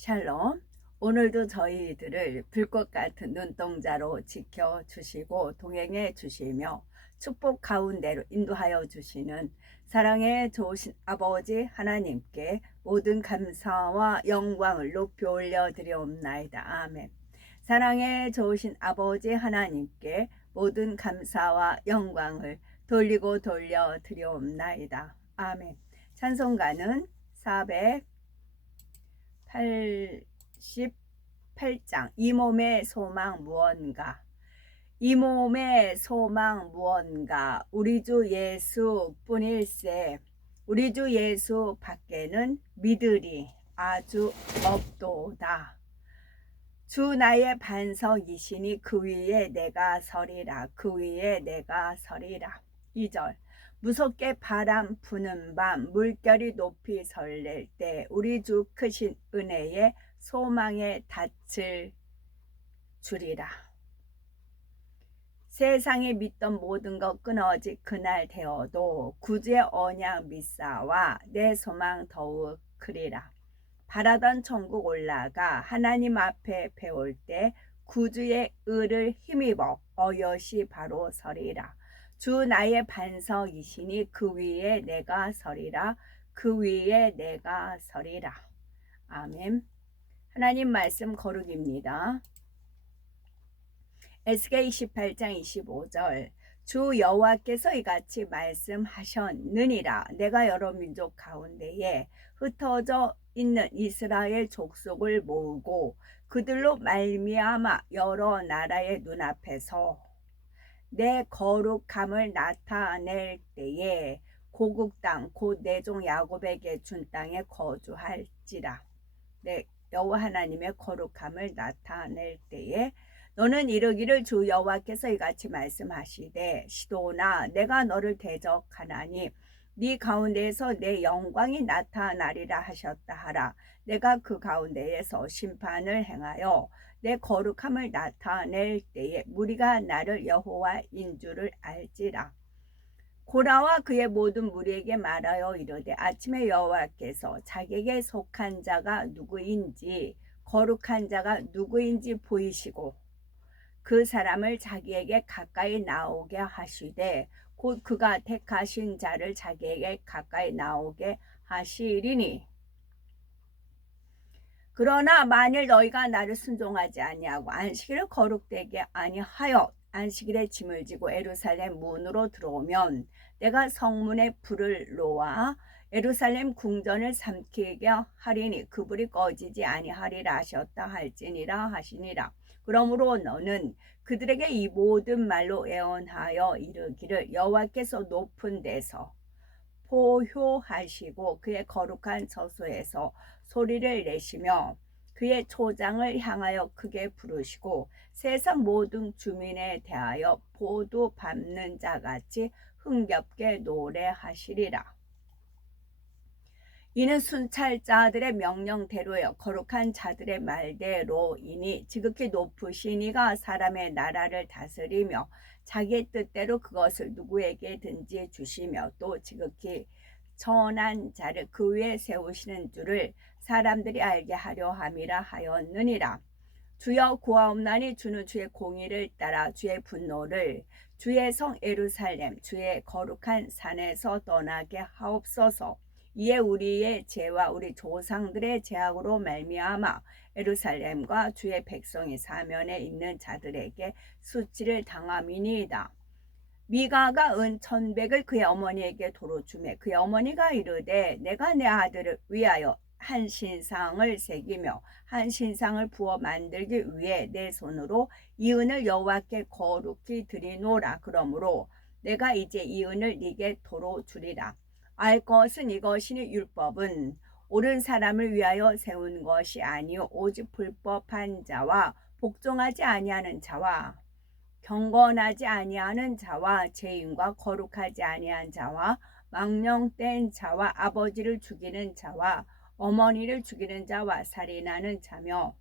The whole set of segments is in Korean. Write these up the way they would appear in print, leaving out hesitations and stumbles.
샬롬. 오늘도 저희들을 불꽃 같은 눈동자로 지켜주시고 동행해 주시며 축복 가운데로 인도하여 주시는 사랑의 좋으신 아버지 하나님께 모든 감사와 영광을 높이 올려드리옵나이다. 아멘. 사랑의 좋으신 아버지 하나님께 모든 감사와 영광을 돌리고 돌려드리옵나이다. 아멘. 찬송가는 488장 이 몸의 소망 무언가. 이 몸의 소망 무언가. 우리 주 예수 뿐일세. 우리 주 예수 밖에는 믿으리 아주 없도다. 주 나의 반석이시니 그 위에 내가 서리라. 그 위에 내가 서리라. 2절. 무섭게 바람 부는 밤 물결이 높이 설렐 때 우리 주 크신 은혜에 소망에 닿을 주리라. 세상에 믿던 모든 것 끊어질 그날 되어도 구주의 언약 믿사와 내 소망 더욱 크리라. 바라던 천국 올라가 하나님 앞에 배울 때 구주의 의를 힘입어 어여시 바로 서리라. 주 나의 반석이시니 그 위에 내가 서리라. 그 위에 내가 서리라. 아멘. 하나님 말씀 거룩입니다. 에스겔 28장 25절. 주 여호와께서 이같이 말씀하셨느니라. 내가 여러 민족 가운데에 흩어져 있는 이스라엘 족속을 모으고 그들로 말미암아 여러 나라의 눈앞에서 내 거룩함을 나타낼 때에 고국 땅 곧 내 종 야곱에게 준 땅에 거주할지라. 내 여호와 하나님의 거룩함을 나타낼 때에 너는 이르기를 주 여호와께서 이같이 말씀하시되 시도나 내가 너를 대적하나니 네 가운데에서 내 영광이 나타나리라 하셨다 하라. 내가 그 가운데에서 심판을 행하여 내 거룩함을 나타낼 때에 무리가 나를 여호와인 줄을 알지라. 고라와 그의 모든 무리에게 말하여 이르되 아침에 여호와께서 자기에게 속한 자가 누구인지 거룩한 자가 누구인지 보이시고 그 사람을 자기에게 가까이 나오게 하시되 곧 그가 택하신 자를 자기에게 가까이 나오게 하시리니 그러나 만일 너희가 나를 순종하지 아니하고 안식일을 거룩되게 아니하여 안식일에 짐을 지고 예루살렘 문으로 들어오면 내가 성문에 불을 놓아 예루살렘 궁전을 삼키게 하리니 그 불이 꺼지지 아니하리라 하셨다 할지니라 하시니라. 그러므로 너는 그들에게 이 모든 말로 예언하여 이르기를 여호와께서 높은 데서 보효하시고 그의 거룩한 저소에서 소리를 내시며 그의 초장을 향하여 크게 부르시고 세상 모든 주민에 대하여 보도 밟는 자같이 흥겹게 노래하시리라. 이는 순찰자들의 명령대로요 거룩한 자들의 말대로이니 지극히 높으신 이가 사람의 나라를 다스리며 자기의 뜻대로 그것을 누구에게든지 주시며 또 지극히 선한 자를 그 위에 세우시는 줄을 사람들이 알게 하려 함이라 하였느니라. 주여 구하옵나니 주는 주의 공의를 따라 주의 분노를 주의 성 예루살렘 주의 거룩한 산에서 떠나게 하옵소서. 이에 우리의 죄와 우리 조상들의 죄악으로 말미암아 예루살렘과 주의 백성이 사면에 있는 자들에게 수치를 당함이니이다. 미가가 은 1,100을 그의 어머니에게 도로 주매 그의 어머니가 이르되 내가 내 아들을 위하여 한 신상을 새기며 한 신상을 부어 만들기 위해 내 손으로 이 은을 여호와께 거룩히 드리노라. 그러므로 내가 이제 이 은을 네게 도로 주리라. 알 것은 이것이니 율법은 옳은 사람을 위하여 세운 것이 아니요 오직 불법한 자와 복종하지 아니하는 자와 경건하지 아니하는 자와 죄인과 거룩하지 아니한 자와 망령된 자와 아버지를 죽이는 자와 어머니를 죽이는 자와 살인하는 자며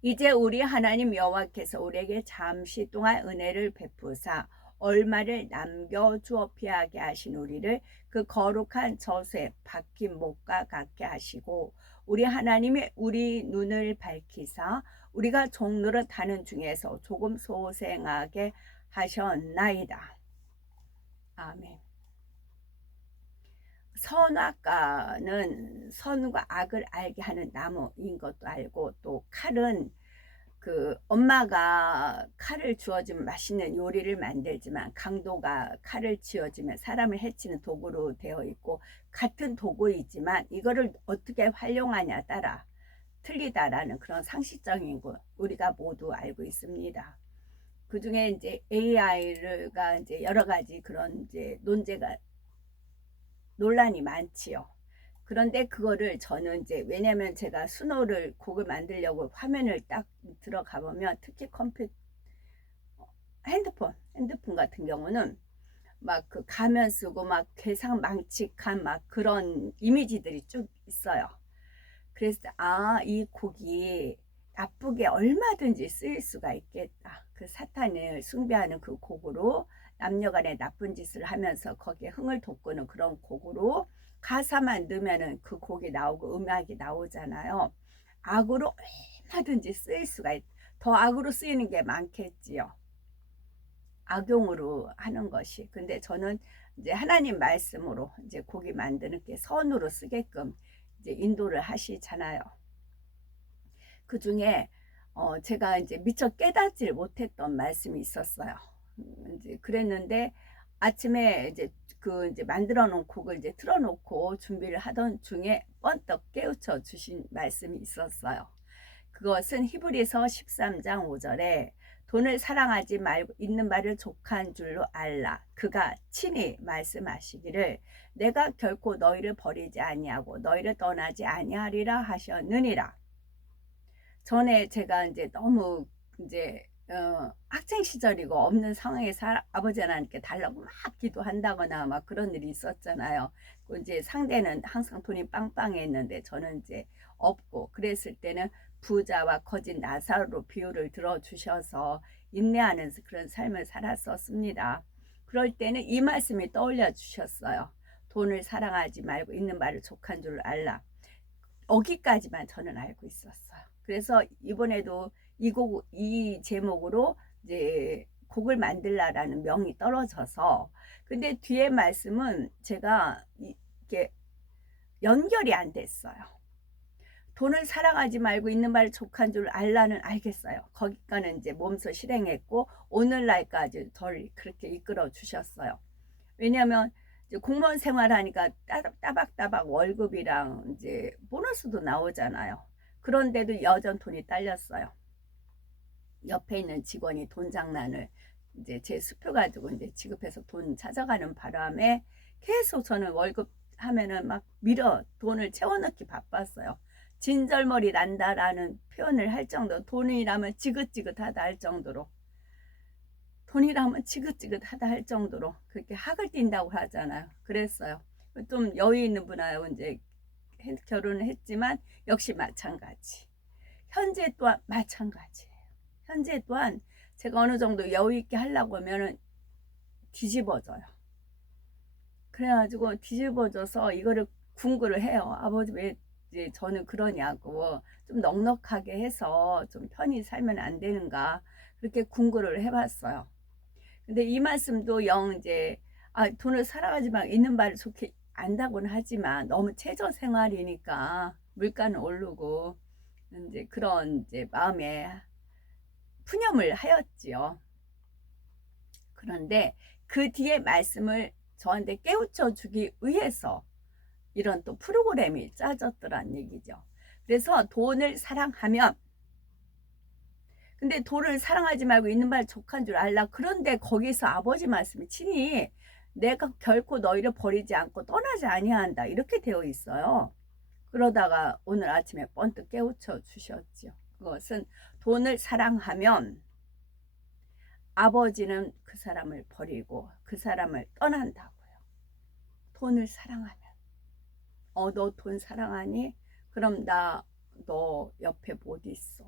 이제 우리 하나님 여호와께서 우리에게 잠시 동안 은혜를 베푸사 얼마를 남겨주어 피하게 하신 우리를 그 거룩한 저수에 박힌 목과 같게 하시고 우리 하나님이 우리 눈을 밝히사 우리가 종노릇 하는 중에서 조금 소생하게 하셨나이다. 아멘. 선악과는 선과 악을 알게 하는 나무인 것도 알고, 또 칼은 그 엄마가 칼을 주어주면 맛있는 요리를 만들지만 강도가 칼을 쥐어주면 사람을 해치는 도구로 되어 있고, 같은 도구이지만 이거를 어떻게 활용하냐 따라 틀리다라는 그런 상식적인 거 우리가 모두 알고 있습니다. 그 중에 이제 AI가 이제 여러 가지 그런 이제 논란이 많지요. 그런데 그거를 저는 이제, 왜냐면 제가 수노를 곡을 만들려고 화면을 딱 들어가 보면, 특히 핸드폰 같은 경우는 막 그 가면 쓰고 막 괴상 망측한 막 그런 이미지들이 쭉 있어요. 그래서 이 곡이 나쁘게 얼마든지 쓰일 수가 있겠다. 그 사탄을 숭배하는 그 곡으로 남녀간에 나쁜 짓을 하면서 거기에 흥을 돋구는 그런 곡으로 가사만 넣으면은 그 곡이 나오고 음악이 나오잖아요. 악으로 얼마든지 쓰일 수가 더 악으로 쓰이는 게 많겠지요. 악용으로 하는 것이. 근데 저는 이제 하나님 말씀으로 이제 곡이 만드는 게 선으로 쓰게끔 이제 인도를 하시잖아요. 그 중에 제가 이제 미처 깨닫질 못했던 말씀이 있었어요. 이제 그랬는데 아침에 이제 만들어 놓은 곡을 이제 틀어놓고 준비를 하던 중에 번떡 깨우쳐 주신 말씀이 있었어요. 그것은 히브리서 13장 5절에 돈을 사랑하지 말고 있는 말을 족한 줄로 알라. 그가 친히 말씀하시기를 내가 결코 너희를 버리지 아니하고 너희를 떠나지 아니하리라 하셨느니라. 전에 제가 이제 너무 이제 학생 시절이고 없는 상황에서 아버지 하나님께 달라고 막 기도한다거나 막 그런 일이 있었잖아요. 이제 상대는 항상 돈이 빵빵했는데 저는 이제 없고, 그랬을 때는 부자와 거진 나사로 비유를 들어주셔서 인내하는 그런 삶을 살았었습니다. 그럴 때는 이 말씀이 떠올려 주셨어요. 돈을 사랑하지 말고 있는 말을 족한 줄 알라. 여기까지만 저는 알고 있었어요. 그래서 이번에도 이 제목으로 이제 곡을 만들라라는 명이 떨어져서, 근데 뒤에 말씀은 제가 이게 연결이 안 됐어요. 돈을 사랑하지 말고 있는 말을 족한 줄 알라는 알겠어요. 거기까지는 이제 몸소 실행했고 오늘날까지 저를 그렇게 이끌어 주셨어요. 왜냐하면 공무원 생활하니까 따박따박 월급이랑 이제 보너스도 나오잖아요. 그런데도 여전 돈이 딸렸어요. 옆에 있는 직원이 돈 장난을 이제 제 수표 가지고 이제 지급해서 돈 찾아가는 바람에 계속 저는 월급 하면은 막 돈을 채워넣기 바빴어요. 진절머리 난다라는 표현을 할 정도, 돈이라면 지긋지긋하다 할 정도로, 돈이라면 지긋지긋하다 할 정도로 그렇게 학을 띈다고 하잖아요. 그랬어요. 좀 여유 있는 분하고 이제 결혼을 했지만 역시 마찬가지. 현재 또한 마찬가지예요. 현재 또한 제가 어느 정도 여유 있게 하려고 하면은 뒤집어져요. 그래가지고 뒤집어져서 이거를 궁구를 해요. 아버지 왜 이제 저는 그러냐고, 좀 넉넉하게 해서 좀 편히 살면 안 되는가, 그렇게 궁구를 해봤어요. 근데 이 말씀도 이제 돈을 사랑하지 말 있는 말을 좋게 안다고는 하지만 너무 최저 생활이니까 물가는 오르고 이제 그런 이제 마음에 푸념을 하였지요. 그런데 그 뒤에 말씀을 저한테 깨우쳐 주기 위해서 이런 또 프로그램이 짜졌더란 얘기죠. 그래서 돈을 사랑하면, 근데 돈을 사랑하지 말고 있는 말 족한 줄 알라. 그런데 거기서 아버지 말씀이 친히 내가 결코 너희를 버리지 않고 떠나지 아니한다 이렇게 되어 있어요. 그러다가 오늘 아침에 번뜩 깨우쳐 주셨죠. 그것은 돈을 사랑하면 아버지는 그 사람을 버리고 그 사람을 떠난다고요. 돈을 사랑하면. 너 돈 사랑하니? 그럼 너 옆에 못 있어.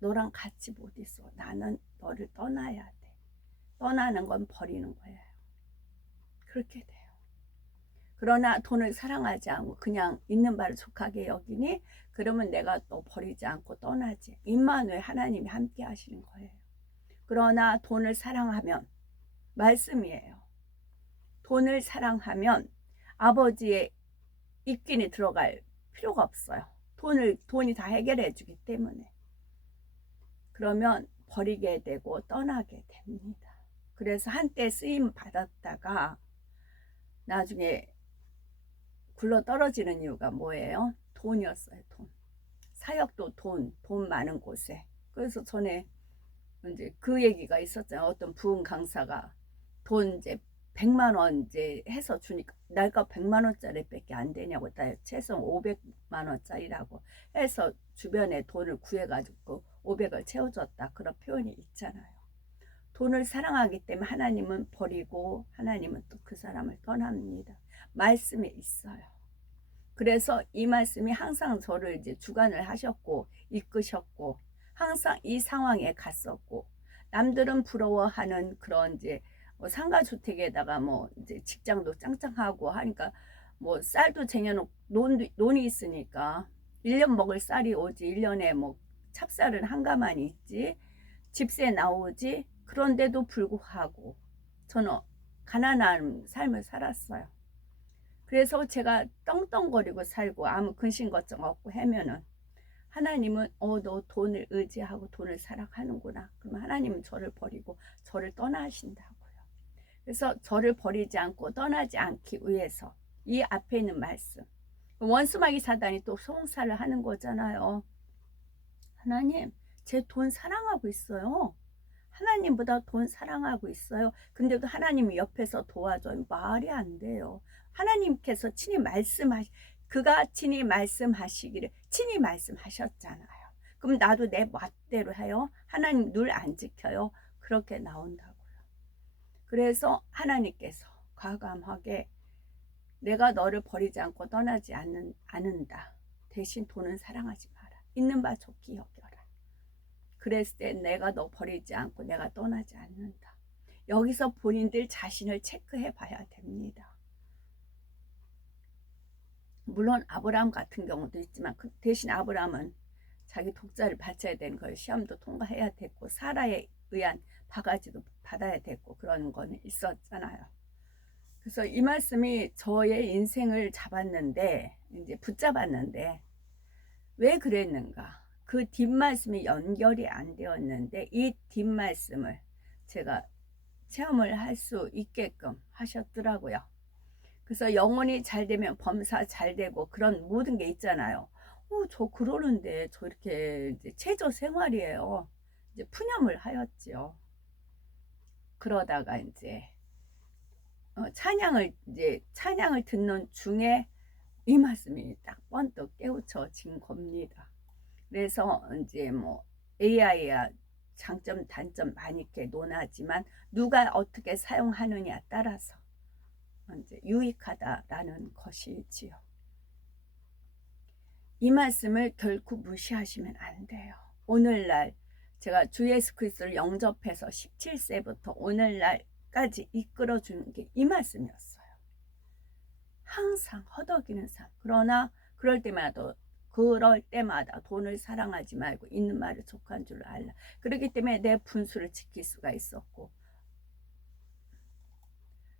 너랑 같이 못 있어. 나는 너를 떠나야 돼. 떠나는 건 버리는 거예요. 그렇게 돼요. 그러나 돈을 사랑하지 않고 그냥 있는 바를 족하게 여기니 그러면 내가 또 버리지 않고 떠나지. 임마누엘 하나님이 함께 하시는 거예요. 그러나 돈을 사랑하면 말씀이에요. 돈을 사랑하면 아버지의 입김이 들어갈 필요가 없어요. 돈이 다 해결해 주기 때문에. 그러면 버리게 되고 떠나게 됩니다. 그래서 한때 쓰임 받았다가 나중에 굴러 떨어지는 이유가 뭐예요? 돈이었어요. 돈. 사역도 돈 많은 곳에. 그래서 전에 이제 그 얘기가 있었잖아요. 어떤 부흥 강사가 돈 이제 100만 원 이제 해서 주니까 날가 100만 원짜리 밖에 안 되냐고, 최소 500만 원짜리라고 해서 주변에 돈을 구해가지고 500을 채워줬다. 그런 표현이 있잖아요. 돈을 사랑하기 때문에 하나님은 버리고 하나님은 또 그 사람을 떠납니다. 말씀에 있어요. 그래서 이 말씀이 항상 저를 이제 주관을 하셨고 이끄셨고 항상 이 상황에 갔었고, 남들은 부러워하는 그런 이제 상가주택에다가 뭐 이제 직장도 짱짱하고 하니까 뭐 쌀도 쟁여놓고 논이 있으니까 1년 먹을 쌀이 오지, 1년에 뭐 찹쌀은 한가만이 있지, 집세 나오지. 그런데도 불구하고 저는 가난한 삶을 살았어요. 그래서 제가 떵떵거리고 살고 아무 근심 걱정 없고 하면은 하나님은 너 돈을 의지하고 돈을 사랑하는구나. 그러면 하나님은 저를 버리고 저를 떠나신다고요. 그래서 저를 버리지 않고 떠나지 않기 위해서 이 앞에 있는 말씀, 원수마귀 사단이 또 송사를 하는 거잖아요. 하나님, 제 돈 사랑하고 있어요. 하나님보다 돈 사랑하고 있어요. 근데도 하나님이 옆에서 도와줘요. 말이 안 돼요. 하나님께서 친히 그가 친히 말씀하시기를 친히 말씀하셨잖아요. 그럼 나도 내 멋대로 해요? 하나님 늘 안 지켜요? 그렇게 나온다고요. 그래서 하나님께서 과감하게 내가 너를 버리지 않고 떠나지 않는다. 대신 돈은 사랑하지 마라. 있는 바 좋게 여겨라. 그랬을 때 내가 너 버리지 않고 내가 떠나지 않는다. 여기서 본인들 자신을 체크해 봐야 됩니다. 물론 아브라함 같은 경우도 있지만 그 대신 아브라함은 자기 독자를 바쳐야 되는 거예요. 시험도 통과해야 됐고 사라에 의한 바가지도 받아야 됐고 그런 거는 있었잖아요. 그래서 이 말씀이 저의 인생을 잡았는데, 이제 붙잡았는데 왜 그랬는가? 그 뒷말씀이 연결이 안 되었는데 이 뒷말씀을 제가 체험을 할 수 있게끔 하셨더라고요. 그래서 영혼이 잘 되면 범사 잘 되고 그런 모든 게 있잖아요. 저 그러는데 저 이렇게 이제 체조 생활이에요. 이제 푸념을 하였지요. 그러다가 이제 찬양을 듣는 중에 이 말씀이 딱 번뜩 깨우쳐진 겁니다. 그래서 이제 뭐 AI야 장점 단점 많이 이렇게 논하지만 누가 어떻게 사용하느냐에 따라서 이제 유익하다라는 것이지요. 이 말씀을 결코 무시하시면 안 돼요. 오늘날 제가 주 예수 그리스도를 영접해서 17세부터 오늘날까지 이끌어주는 게 이 말씀이었어요. 항상 허덕이는 삶. 그러나 그럴 때마다 돈을 사랑하지 말고 있는 말을 족한 줄 알라. 그렇기 때문에 내 분수를 지킬 수가 있었고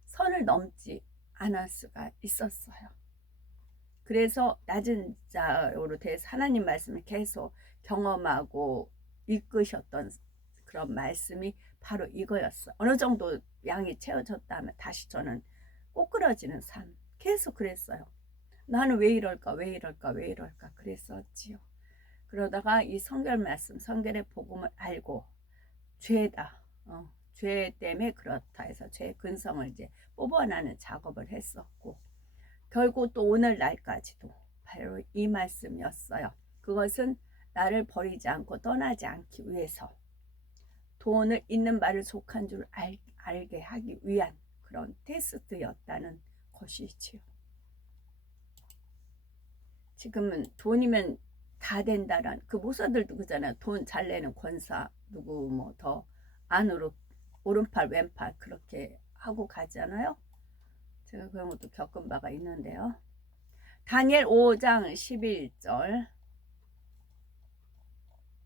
선을 넘지 않을 수가 있었어요. 그래서 낮은 자로 대해서 하나님 말씀을 계속 경험하고 이끄셨던 그런 말씀이 바로 이거였어요. 어느 정도 양이 채워졌다면 다시 저는 꼬꾸라지는 삶. 계속 그랬어요. 나는 왜 이럴까 그랬었지요. 그러다가 이 성결 말씀, 성결의 복음을 알고 죄다, 죄 때문에 그렇다 해서 죄 근성을 이제 뽑아내는 작업을 했었고 결국 또 오늘날까지도 바로 이 말씀이었어요. 그것은 나를 버리지 않고 떠나지 않기 위해서 돈을 있는 바를 족한 줄 알게 하기 위한 그런 테스트였다는 것이지요. 지금은 돈이면 다 된다란 그 목사들도 그잖아요. 돈 잘 내는 권사 누구 뭐 더 안으로 오른팔 왼팔 그렇게 하고 가잖아요. 제가 그런 것도 겪은 바가 있는데요. 다니엘 5장 11절,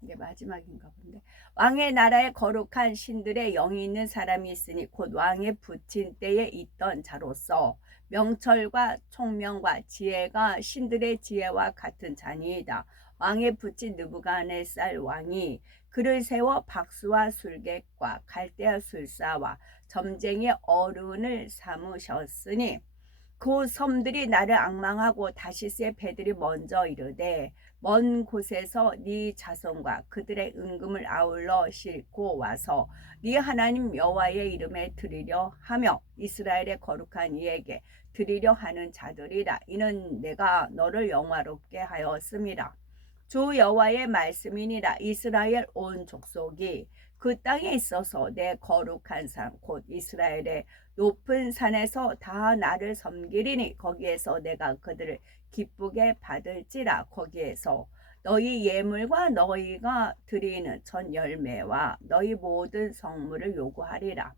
이게 마지막인가 본데, 왕의 나라에 거룩한 신들의 영이 있는 사람이 있으니 곧 왕의 붙인 때에 있던 자로서 명철과 총명과 지혜가 신들의 지혜와 같은 자니이다. 왕의 붙인 느부갓네살 왕이 그를 세워 박수와 술객과 갈대아 술사와 점쟁이의 어른을 삼으셨으니 그 섬들이 나를 앙망하고 다시스의 배들이 먼저 이르되 먼 곳에서 네 자손과 그들의 은금을 아울러 싣고 와서 네 하나님 여호와의 이름에 드리려 하며 이스라엘의 거룩한 이에게 드리려 하는 자들이라. 이는 내가 너를 영화롭게 하였음이라. 주 여호와의 말씀이니라. 이스라엘 온 족속이 그 땅에 있어서 내 거룩한 산 곧 이스라엘의 높은 산에서 다 나를 섬기리니 거기에서 내가 그들을 기쁘게 받을지라. 거기에서 너희 예물과 너희가 드리는 전 열매와 너희 모든 성물을 요구하리라.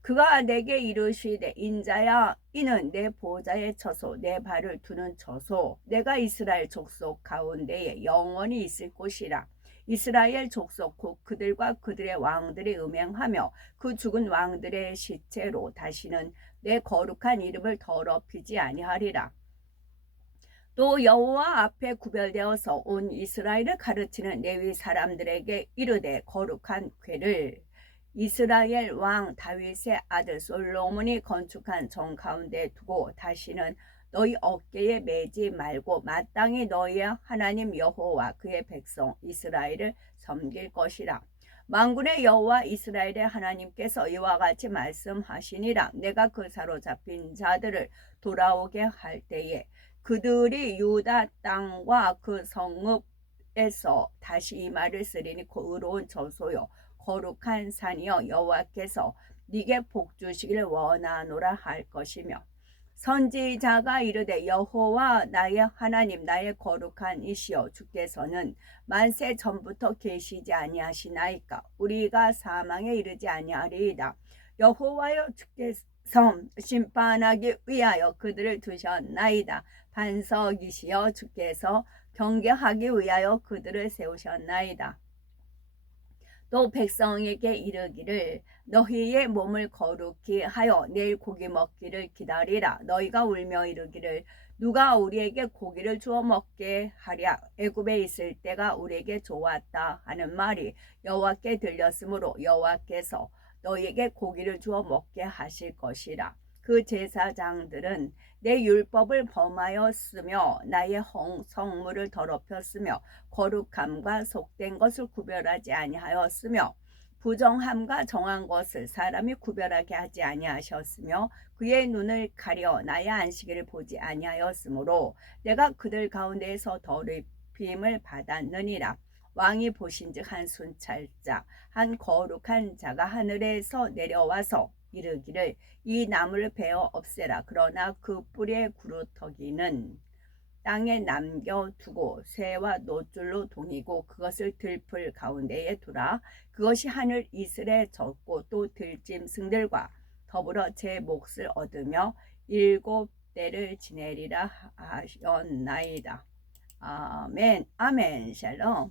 그가 내게 이르시되 인자야 이는 내 보좌의 처소 내 발을 두는 처소 내가 이스라엘 족속 가운데에 영원히 있을 곳이라. 이스라엘 족속 곧 그들과 그들의 왕들이 음행하며 그 죽은 왕들의 시체로 다시는 내 거룩한 이름을 더럽히지 아니하리라. 또 여호와 앞에 구별되어서 온 이스라엘을 가르치는 레위 사람들에게 이르되 거룩한 궤를 이스라엘 왕 다윗의 아들 솔로몬이 건축한 정 가운데 두고 다시는 너희 어깨에 매지 말고 마땅히 너희의 하나님 여호와 그의 백성 이스라엘을 섬길 것이라. 만군의 여호와 이스라엘의 하나님께서 이와 같이 말씀하시니라. 내가 그 사로잡힌 자들을 돌아오게 할 때에 그들이 유다 땅과 그 성읍에서 다시 이 말을 쓰리니 의로운 저소요 거룩한 산이여 여호와께서 네게 복 주시기를 원하노라 할 것이며 선지자가 이르되 여호와 나의 하나님 나의 거룩한 이시여 주께서는 만세 전부터 계시지 아니하시나이까. 우리가 사망에 이르지 아니하리이다. 여호와여 주께서 심판하기 위하여 그들을 두셨나이다. 반석이시여 주께서 경계하기 위하여 그들을 세우셨나이다. 또 백성에게 이르기를 너희의 몸을 거룩히 하여 내일 고기 먹기를 기다리라. 너희가 울며 이르기를 누가 우리에게 고기를 주어 먹게 하랴. 애굽에 있을 때가 우리에게 좋았다 하는 말이 여호와께 들렸으므로 여호와께서 너희에게 고기를 주어 먹게 하실 것이라. 그 제사장들은 내 율법을 범하였으며 나의 성물을 더럽혔으며 거룩함과 속된 것을 구별하지 아니하였으며 부정함과 정한 것을 사람이 구별하게 하지 아니하셨으며 그의 눈을 가려 나의 안식일을 보지 아니하였으므로 내가 그들 가운데에서 더럽힘을 받았느니라. 왕이 보신즉 한 순찰자 한 거룩한 자가 하늘에서 내려와서 이르기를 이 나무를 베어 없애라. 그러나 그 뿌리의 구루터기는 땅에 남겨두고 쇠와 노줄로 동이고 그것을 들풀 가운데에 두라. 그것이 하늘 이슬에 젖고 또 들짐승들과 더불어 제 몫을 얻으며 7대를 지내리라 하였나이다. 아멘. 아멘. 샬롬.